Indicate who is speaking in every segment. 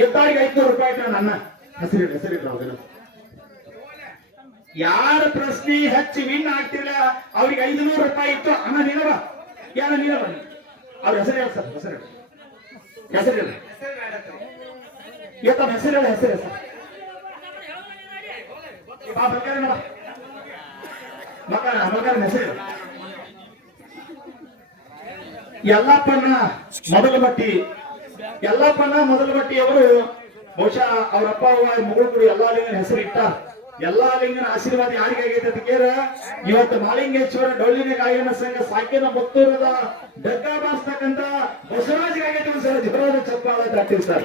Speaker 1: ಇದ್ದಾರಿಗೆ ಐದ್ನೂರು ರೂಪಾಯಿ ನನ್ನ ಹೆಸರಿ ಹೆಸರಿಡ್ರಿ ಅವ್ರಿಗೆ ಯಾರ ಪ್ರಶ್ನೆ ಹೆಚ್ಚು ವಿನ್ ಆಗ್ತಿಲ್ಲ ಅವ್ರಿಗೆ ಐದುನೂರು ರೂಪಾಯಿ ಇತ್ತು. ಅಣ್ಣ ನೀನವ ಯಾರ ನೀನವ ಅವ್ರ ಹೆಸರು ಹೇಳ ಸರ್, ಹೆಸರು ಹೆಸರು ಹೇಳ. ಇವತ್ತ ಹೆಸರು ಹೇಳ, ಹೆಸರು ಹೆಸರು ಮಗನ ಮಕ್ಕಳ ಹೆಸರು ಹೇಳು. ಮೊದಲು ಮಟ್ಟಿ ಯಲ್ಲಪ್ಪನ ಮೊದಲ ಬಟ್ಟಿ ಅವರು ಬಹುಶಃ ಅವರಪ್ಪ ಮಗಳು ಕೂಡ ಎಲ್ಲಾ ಲಿಂಗನ ಹೆಸರು ಇಟ್ಟ ಎಲ್ಲಾ ಲಿಂಗನ ಆಶೀರ್ವಾದ ಯಾರಿಗೆ ಆಗೈತೆ ಅಂತ ಕೇಳ ಇವತ್ತು ಮಾಲಿಂಗೇಶ್ವರ ಡೊಳ್ಳಿನ ಗಾಯನ ಸಂಘ ಸಾಕಿನ ಮುತ್ತೂರದ ಬೆಕ್ಕ ಬಾರಿಸ್ತಕ್ಕಂತ ಬಸವರಾಜ್ ಆಗೈತೆ ಒಂದ್ಸಲ. ಜೋರಾದ ಚಪ್ಪಾಳ ತಟ್ಟಿವಿ ಸರ್.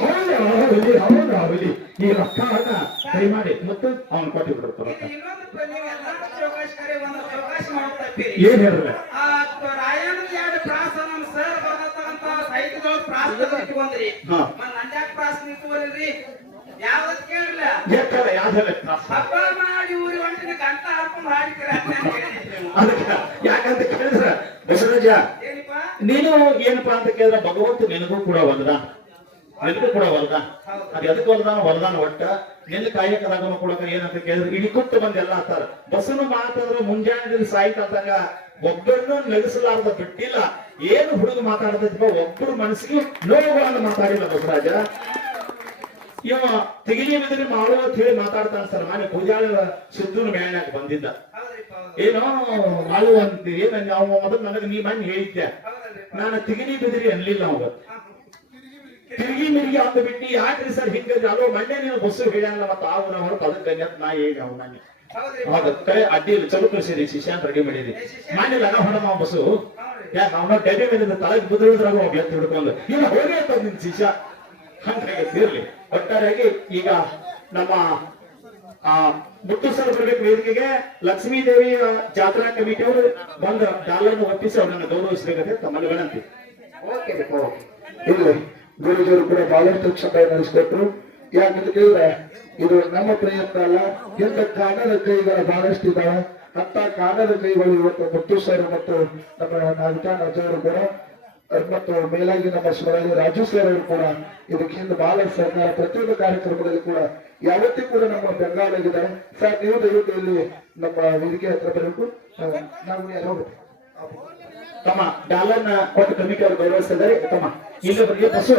Speaker 1: ಹೌದು ಹೌದು ಹೌದು ಹೌದು. ಈ ರೊಕ್ಕವನ್ನ ಕೈ ಮಾಡಿ. ಮತ್ತು ಅವನು ಕೊಟ್ಟಿ ಬಿಡ್ತಾರೆ ಏನ್
Speaker 2: ಇನ್ನೊಂದು ಇಟ್ಕೊಂಡ್ರಿ ಪ್ರಾಸ ಕೇಳಿಲ್ಲ
Speaker 1: ಯಾವ್ದಲ್ಲ
Speaker 2: ಹಬ್ಬ ಮಾಡಿ ಊರಿ ಹೊಂಟಿನ ಗಂಟ ಹಾಕೊಂಡು ಹಾಡಿಕ್ರ
Speaker 1: ಅದಕ್ಕೆ ಯಾಕಂತ ಕೇಳಿದ್ರ? ಬಸವರಾಜ ನೀನು ಏನಪ್ಪಾ ಅಂತ ಕೇಳಿದ್ರ? ಭಗವಂತ ನಿನಗೂ ಕೂಡ ವರದಾನ ನಿನಗೂ ಕೂಡ ವರದಾನ. ಅದ್ ಎದಕ್ಕೆ ವರದಾನ? ವರದಾನ ಒಟ್ಟ ನಿನ್ನ ಕಾಯಕದಾಗ ಕೊಡಕ ಏನಂತ ಕೇಳಿದ್ರೆ ಇಡೀ ಬಂದು ಬಂದೆಲ್ಲ ಅಂತಾರ ಬಸನು ಮಾತಾದ್ರೆ ಮುಂಜಾನೆ ಸಾಯ್ತಾದಾಗ ಒಬ್ಬರನ್ನು ನೆಲೆಸಲಾರ್ದ ಬಿಟ್ಟಿಲ್ಲ. ಏನು ಹುಡುಗ ಮಾತಾಡದಪ್ಪ ಒಬ್ಬರು ಮನಸ್ಸಿಗೆ ನೋವುಗಳನ್ನು ಮಾತಾಡಿಲ್ಲ ಬಸವರಾಜ. ಇವ ತೆಗಿಲಿ ಬಿದ್ರೆ ಮಾಡುವ ಅಂತ ಹೇಳಿ ಮಾತಾಡ್ತಾನೆ ಸರ್. ಮಾನ್ಯ ಪೂಜಾಳ ಸಿದ್ಧನ ಮ್ಯಾನ್ಯಾಗ ಬಂದಿದ್ದ. ಏನೋ ಮಾಡುವ ಅಂತ ಏನ ಅವ ಮೊದಲು ನನಗೆ ನೀ ಮಣ್ಣು ಹೇಳಿದ್ದೆ ನಾನು ತೆಗಿಲಿ ಬಿದ್ರಿ ಅನ್ಲಿಲ್ಲ ಅವಾಗ. ತಿರುಗಿ ಮಿರುಗಿ ಅಂದು ಬಿಟ್ಟು ಯಾಕ್ರಿ ಸರ್ ಹಿಂಗ ಅಲ್ಲೋ ಮಂಡ್ಯ ನೀನು ಬಸ್ಸು ಹೇಳಲ್ಲ ಮತ್ತೆ ಹೊರತು ಅದಕ್ಕೆ ಗಣ್ಯತ್ ನಾ ಹೇಳಿ
Speaker 2: ಅವ್
Speaker 1: ಹೌದು ಕರೆ ಅಡ್ಡಿ ಚಲೋ ಕಳಿಸಿರಿ ಶಿಷ್ಯಾನ್ ರೆಡಿ ಮಾಡಿರಿ. ಮಾನ್ಯ ಲಗ ಹೊಡ ನಾವು ಬಸ್ಸು. ಯಾಕೆ ಅವನ ಡೆಬಿ ಮೇಲೆ ತಲೆಗೆ ಬಿದ್ದಿದ್ರಾಗ ಒಬ್ಬ ಅಂತ ಹಿಡ್ಕೊಂಡು. ಇಲ್ಲ ಹೋಗಿ ಅಂತ ನಿನ್ ಶಿಷ್ಯ. ಹಂಗಾಗಿ ಇರ್ಲಿ. ಒಟ್ಟಾರೆಯಾಗಿ ಈಗ ನಮ್ಮ ಆ ಮುತ್ತು ಸರ್ ಬರ್ಬೇಕು ವೇದಿಕೆಗೆ ಲಕ್ಷ್ಮೀ ದೇವಿ ಜಾತ್ರಾ ಕಮಿಟಿ ಅವರು ಬಂದು ಡಾಲರ್ ಒಪ್ಪಿಸಿ ಅವರನ್ನು ಗೌರವಿಸಬೇಕಂತ ತಮ್ಮಲ್ಲಿ ವಿನಂತಿ.
Speaker 3: ಓಕೆ. ಓಕೆ. ಗುರುಜಿಯವರು ಕೂಡ ಬಹಳಷ್ಟು ಸಮಯ ನಡೆಸಿಕೊಟ್ರು. ಯಾಕಂತ ಕೇಳಿದ್ರೆ, ಇದು ನಮ್ಮ ಪ್ರಯತ್ನ ಅಲ್ಲ. ಇಂಥ ಕಾಣದ ಕೈಗಳ ಬಹಳಷ್ಟು ಇದ್ದಾವೆ. ಅಂತ ಕಾಣದ ಕೈಗಳು ಇವತ್ತು ಮುತ್ತು ಸರ್ ಮತ್ತು ನಮ್ಮ ನಾವಿಕಾ ಅವರು ಕೂಡ, ಮತ್ತು ಮೇಲಾಗಿ ನಮ್ಮ ಶಿವರಾಜ ರಾಜು ಸರ್ ಅವರು ಕೂಡ, ಇದಕ್ಕೆ ಹಿಂದೆ ಬಹಳ ಸರ್ಕಾರ ಪ್ರತಿಯೊಂದು ಕಾರ್ಯಕ್ರಮದಲ್ಲಿ ಕೂಡ ಯಾವತ್ತೂ ಕೂಡ ನಮ್ಮ ಬೆಂಗಾಲಾಗಿದೆ. ಸರ್, ನೀವು ದಯವಿಟ್ಟು ಇಲ್ಲಿ ನಮ್ಮ ವೇದಿಕೆ ಹತ್ರ ಬರಬೇಕು. ನಾವು ಯಾರು
Speaker 1: ತಮ್ಮ, ಡಾಲರ್ನ ಕೊಟ್ಟು ಕಮಿಟಿ ಅವರು ಗೌರವಿಸಿದ್ದಾರೆ. ತಮ್ಮ. ಇಲ್ಲಿ ಬರೀ ಬಸ್ಸು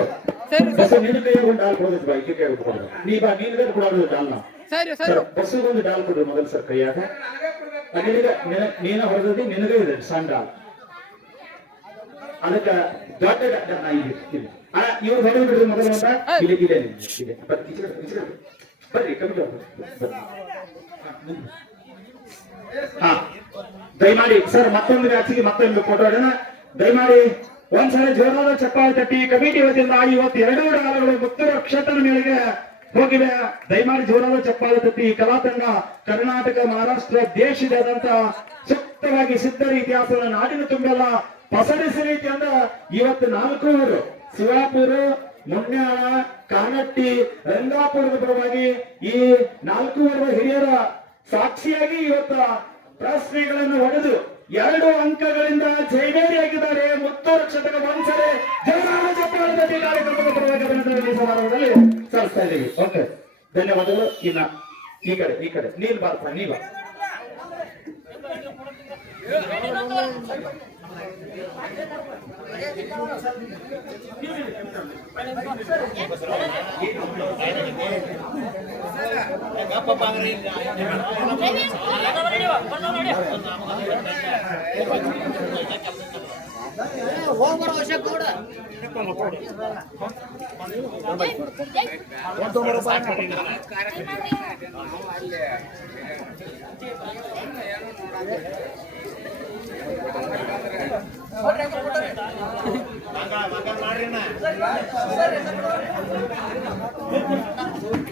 Speaker 1: ಬಸ್ಸು ನಿನ್ನ ಕೈಯಾಗ ಒಂದು ಡಾಲ್ ಕೊಡೋದು ಬಾ ಇದಕ್ಕೆ ಕೊಡೋದು ನೀ ಬಾ ನೀನ್ ಕೊಡೋದು ಡಾಲ್ನ.
Speaker 4: ಸರಿ
Speaker 1: ಬಸ್ಸಿಗೆ ಒಂದು ಡಾಲ್ ಕೊಡ್ರಿ ಮೊದಲು ಸರ್ ಕೈಯಾಗ.
Speaker 2: ನನಗೆ
Speaker 1: ನಿನ- ಹೊಡೆದಿ ನಿನಗೆ ಇದೆ ಸಣ್ಣ ಡಾಲ್. ಅದಕ್ಕ ದೊಡ್ಡ ಡಾಲ್ ಇಲ್ಲಿ ಅಣ್ಣ ಇವ್ರು ಹೊಡೆದು ಬಿಡ್ರಿ ಮೊದಲು ಅಂತ ಇಲ್ಲಿ ಇದೆ ಇದೆ ಬರ್ರಿ. ಬರ್ರಿ ಕಮಿಟಿ ಹಾ, ದಯಮಾಡಿ ಸರ್ ಮತ್ತೊಂದು ವ್ಯಾಪ್ತಿಗೆ ಮತ್ತೊಂದು ಇಡೋಣ ದಯಮಾಡಿ ಒಂದ್ಸಲ ಜೋರಾದ ಚಪ್ಪಾಳೆ ತಟ್ಟಿ ಕಮಿಟಿ ವತಿಯಿಂದ ಇವತ್ತು ಎರಡೂ ಡಾಲರ್ಗಳು ಮುಕ್ತರ ಕ್ಷೇತ್ರ ಮೇಳಿಗೆ ಹೋಗಿವೆ. ದಯಮಾಡಿ ಜೋರಾದ ಚಪ್ಪಾಳೆ ತಟ್ಟಿ ಕಲಾತಂಡ ಕಲಾ ತಂಡ ಕರ್ನಾಟಕ, ಮಹಾರಾಷ್ಟ್ರ ದೇಶದಾದಂತ ಸೂಕ್ತವಾಗಿ ಸಿದ್ಧರ ಇತಿಹಾಸವನ್ನು ನಾಡಿನ ತುಂಬೆಲ್ಲ ಪಸರಿಸಿ ರೀತಿಯಿಂದ ಇವತ್ತು ನಾಲ್ಕು ಊರು ಶಿವಾಪುರ, ಮುನ್ಯಾಳ, ಕಾನಟ್ಟಿ, ರಂಗಾಪುರದ ಪರವಾಗಿ ಈ ನಾಲ್ಕು ಊರ ಹಿರಿಯರ ಸಾಕ್ಷಿಯಾಗಿ ಇವತ್ತ ಪ್ರಶ್ನೆಗಳನ್ನು ಹೊಡೆದು ಎರಡು ಅಂಕಗಳಿಂದ ಜೈವೇರಿಯಾಗಿದ್ದಾರೆ ಕ್ಷೇತ್ರದ ಒಂದ್ಸರಿ ಜಯರಾಮ ಚಪ್ಪಾಳದಲ್ಲಿ ಕಾರ್ಯಕ್ರಮದ ಪರವಾಗಿ ಅಭಿನಂದನೆ ಸಮಾರಂಭದಲ್ಲಿ ಸಲ್ಲಿಸ್ತಾ ಇದ್ದೀವಿ. ಓಕೆ. ಧನ್ಯವಾದಗಳು. ಇನ್ನ ಈ ಕಡೆ ಈ ಕಡೆ. ನೀನ್ ಬಾರಪ್ಪ ನೀ ಬಾ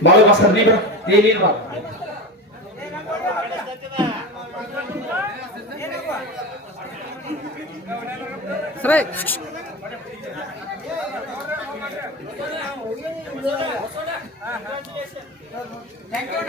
Speaker 1: ಬಾಳ ಭಾಸ್ಕರ್ ನೀ ಬರ ಏ ನೀನ್ ಬಾ
Speaker 4: ಸರಿ
Speaker 2: ಥ್ಯಾಂಕ್ ಯು